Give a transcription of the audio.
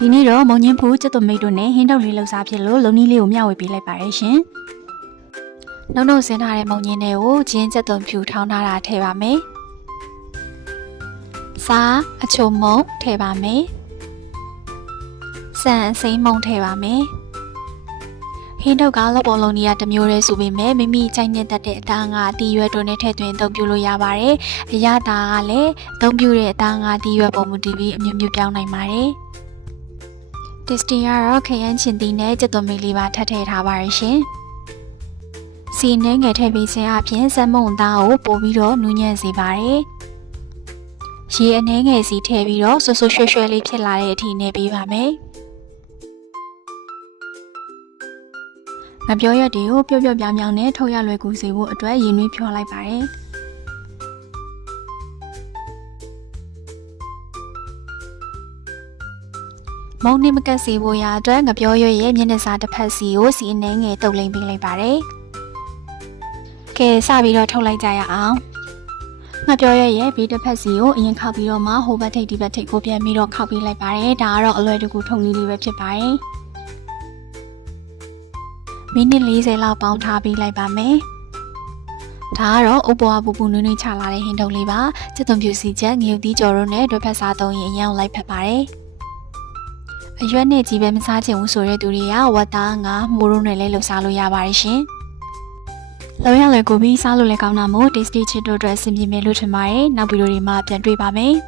ဒီနေ့တော့မုံညင်းဖူးကျက်သွမိတ်တို့နဲ့ဟင်းတုပ်လေးလှုပ်ရှားဖြစ်လို့လုံနီးလေးကိုမျှဝေပေးလိုက်ပါရရှင်။နှုတ်ဆင်းထားတဲ့မုံညင်းတွေကိုဂျင်းကျက်သွဖြူထောင်းထားတာထည့်ပါမယ်။စားအချုံမုံထည့်ပါမယ်။ဆန်အစိမ်းမုံထည့်ပါမယ်။ဟင်းတုပ်ကလောက်ပေါ်လုံးကြီးကတစ်မျိုးတည်းဆိုပေမဲ့မိမိကြိုက်နေတတ်တဲ့အသားငါအတီးရွက်တို့နဲ့ထည့်သွင်းအသုံးပြုလို့ရပါတယ်။အရသာကလည်းအသုံးပြုတဲ့အသားငါအတီးရွက်ပေါ်မူတည်ပြီးအမျိုးမျိုးပြောင်းနိုင်ပါတယ်။ Tasty ကတော့ခရမ်းချင်သီးနဲ့ကြက်သွန်မီလေးပါထပ်ထည့်ထားပါရရှင်။စီနဲ့ငယ်ထည့်ပေးခြင်းအပြင်စက်မုံသားကိုပို့ပြီးတော့နူးညံ့စေပါတယ်။ရေအနှဲငယ်စီထည့်ပြီးတော့ဆွဆွရွှဲရွှဲလေးဖြစ်လာတဲ့အထိနဲ့ပေးပါမယ်။ငပြောရက်တွေကိုပျော့ပျော့ပြောင်းပြောင်းနဲ့ထုတ်ရလွယ်ကူစေဖို့အတွက်ရင်နွေးဖြောလိုက်ပါတယ်။မုံနေမကက်စီဖို့ရအတွက်ငပြောရွရဲ့မျက်နှာစာတစ်ဖက်စီကိုစီအနှဲငယ်တုပ်လိမ့်ပေးလိုက်ပါတယ်။ကဲစပြီးတော့ထုတ်လိုက်ကြရအောင်။ငပြောရွရဲ့ဘေးတစ်ဖက်စီကိုအရင်ခောက်ပြီးတော့မှဟိုဘက်ထိပ်ဒီဘက်ထိပ်ကိုပြန်ပြီးတော့ခောက်ပေးလိုက်ပါတယ်။ဒါကတော့အလွယ်တကူထုံနည်းလေးပဲဖြစ်ပါတယ်။မိနစ်40လောက်ပေါင်းထားပေးလိုက်ပါမယ်။ဒါကတော့ဥပ္ပဝါပူပူနွေးနွေးချလာတဲ့ဟင်းတုပ်လေးပါ။ကျက်သွန်ဖြူစီချက်ငရုတ်သီးကြော်တို့နဲ့တွဲဖက်စားသုံးရင်အရင်လိုက်ဖက်ပါတယ်။အရွက်နဲ့ကြီးပဲမစားချင်ဘူးဆိုတဲ့သူတွေကဝတ်သားငါမိုးရိုးနဲ့လည်းလှူစားလို့ရပါတယ်ရှင်။လောရလွယ်ကိုပြီးစားလို့လည်းကောင်းတာမို့ Tasty ချစ်တို့အတွက်အဆင်ပြေမယ်လို့ထင်ပါတယ်။နောက်ဗီဒီယိုတွေမှာပြန်တွေ့ပါမယ်။